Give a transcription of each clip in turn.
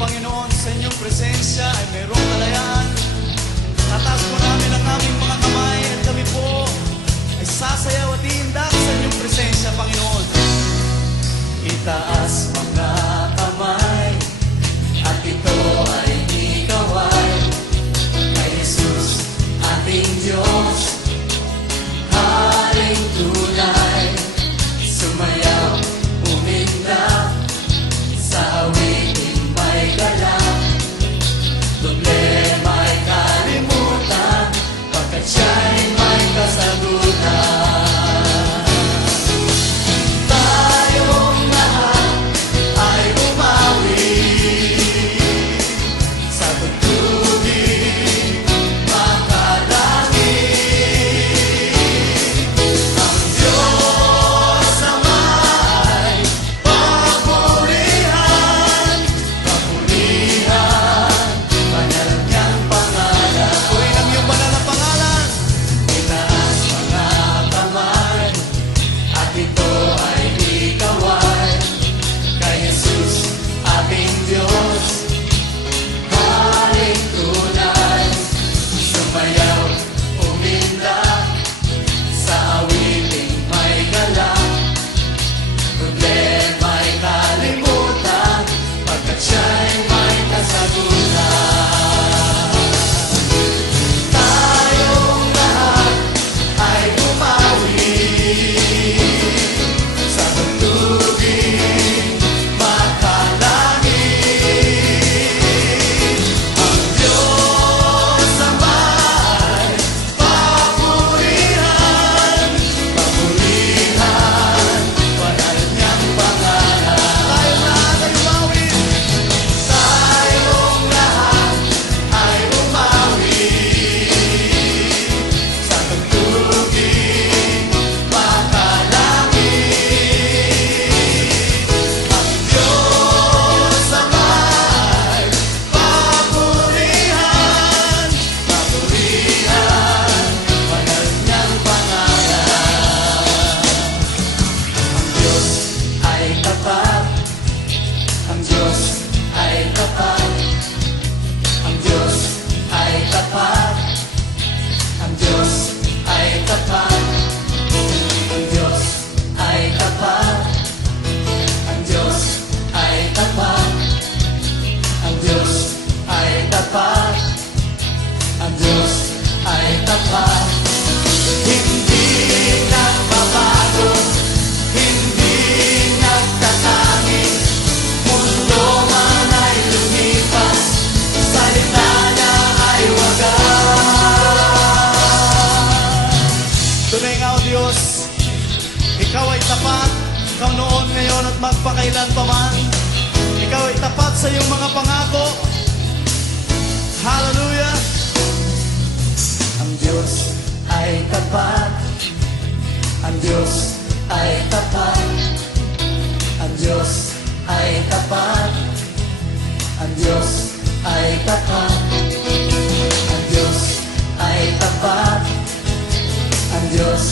Panginoon, sa inyong presensya ay mayroong kalayaan. Tataas po namin ang aming mga kamay at kami po ay sasayaw at iindak sa inyong presensya, Panginoon. Itaas mga kamay at ito ay ikaway kay Jesus, ating Diyos, Haring tunay. Sumayaw, umindak sa awiting may galak. Problema ay kalimutan pagkat siya'y may kasagutan. Tayong lahat ay bumawi sa tugtugin makalangit. Ang Diyos Ama ay papurihan, papurihan, banal niyang pangalan. Purihin ang iyong banal na pangalan. Itaas mga kamay at ito ay ikaway kay Jesus, ating Diyos, Haring tunay. Sumayaw, umindak sa awiting may galak. Problema'y kalimutan pagkat siya'y may kasagutan. Tayong lahat ay bumawi sa tugtugin makalangit. Ang Diyos Ama ay papurihan, papurihan, banal niyang pangalan. Tayong lahat ay bumawi. Tayong lahat ay bumawi sa tugtugin makalangit. Ang Diyos Ama ay papurihan, papurihan, banal niyang pangalan. Ang Diyos ay tapat, ang Diyos ay tapat, ang Diyos ay tapat, ang Diyos ay tapat, ang Diyos ay tapat, ang Diyos ay tapat, ang Diyos ay tapat, ang Diyos ay tapat. Hindi nagbabago, hindi nagtatanging, mundo man ay lumipas, salita niya ay wagas. Tunay nga, O Diyos, Ikaw ay tapat, Ikaw noon, ngayon at magpakailan pa man. Ikaw ay tapat sa iyong mga pangako. Hallelujah! Ang Diyos ay tapat, ang Diyos ay tapat, ang Diyos ay tapat, ang Diyos ay tapat, ang Diyos ay tapat, ang Diyos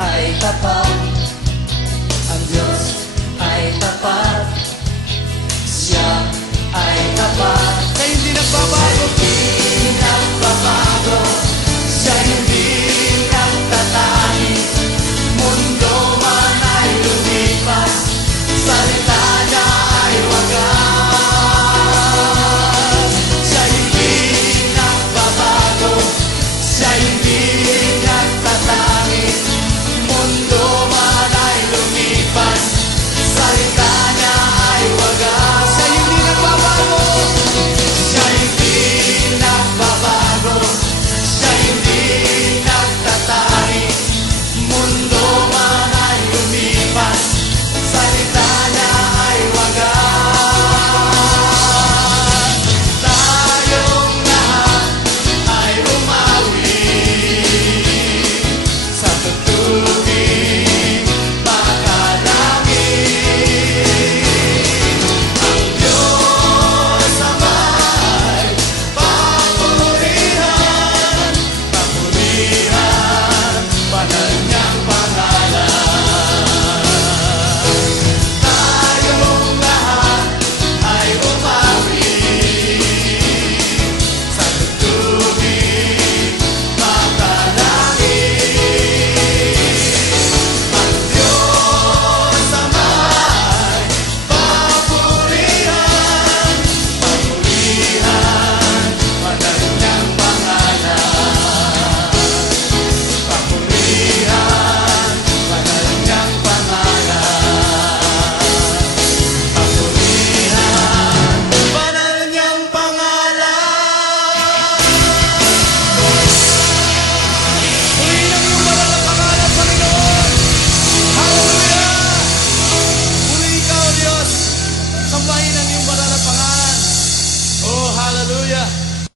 ay tapat, ang Diyos ay tapat, siya ay tapat. Siya hindi nagbabago, hindi nagbabago, siya hindi nagtatanging, mundo man ay lumipas, salita